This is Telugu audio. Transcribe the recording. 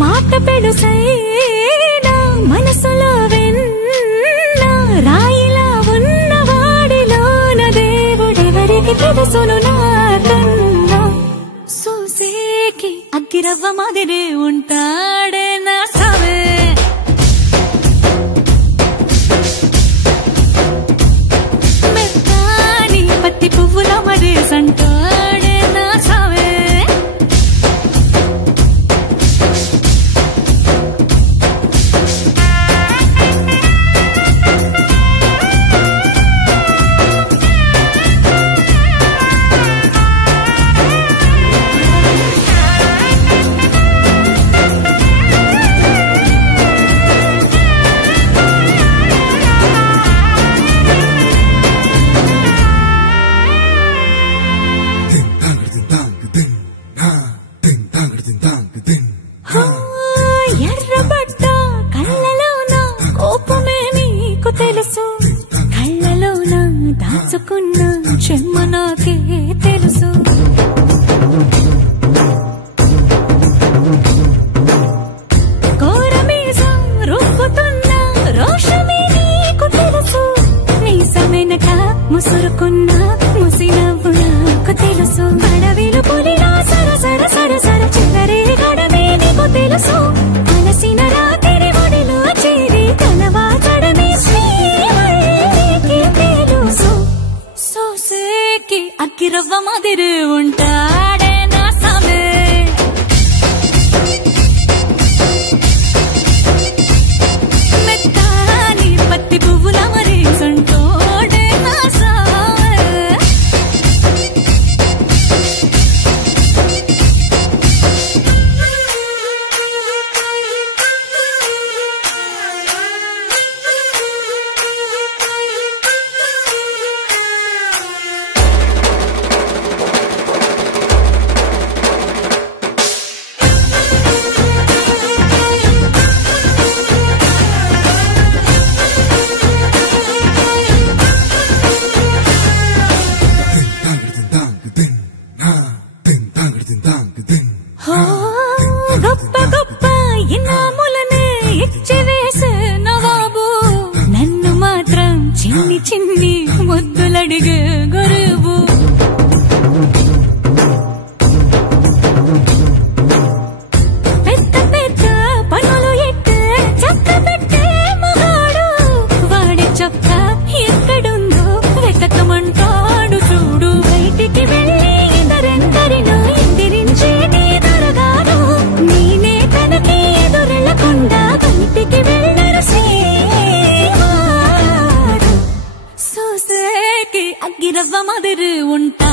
మాట పెడుసైనా మనసులో వెన్న రాయిలా ఉన్నవాడిలోన దేవుడెవరికి తెలుసును నాకన్నా సూసేకి అగ్గిరవ్వ మాదిరే ఉంటాడే నా సావే మెత్తాని పత్తి పువ్వుల మరేసంటాడే నా సావే ఎర్రబడ్డ కళ్ళలోన కోపమే నీకు తెలుసు కళ్ళలోన దాచుకున్న చెమ్మ నాకే తెలుసు కోరమీసం రూపుతున్న రోషమే నీకు తెలుసు నీసమెనక ముసురుకున్న ముసినవ్వు నాకు తెలుసు అడవిలు పులిలా సరసర సరసర చిల్లరే గడమే నీకు తెలుసు అలసిన రాత్రి ఒడిలో చేరి కలవాచడమే శ్రీవల్లికి తెలుసు సోసేకి అగ్గిరవ్వ మాదిరి ఉంటాడే నా సామే మెత్తాని పత్తి పువ్వుల మరేసంటోడే నా సామే గొప్ప గొప్ప ఇనాములనే ఇచ్చి వేసే నవాబు నన్ను మాత్రం చిన్ని చిన్ని ముద్దులడిగే గురువు పెద్ద పెద్ద పనులు ఎట్టే చక్క పెట్టే మగాడు వాడి చొక్క ఎక్కడుందో వెతకమంటాడు చూడు బయటికి వెళ్ళి ఇద్దరెందరినో ఇందిరించేది దొరగాడు నేనే తనకి ఎదురెళ్ళకుండా బయటికి వెళ్ళరు శ్రీవాడు సోసేకి అగ్గిరవ్వ మాదిరి ఉంటా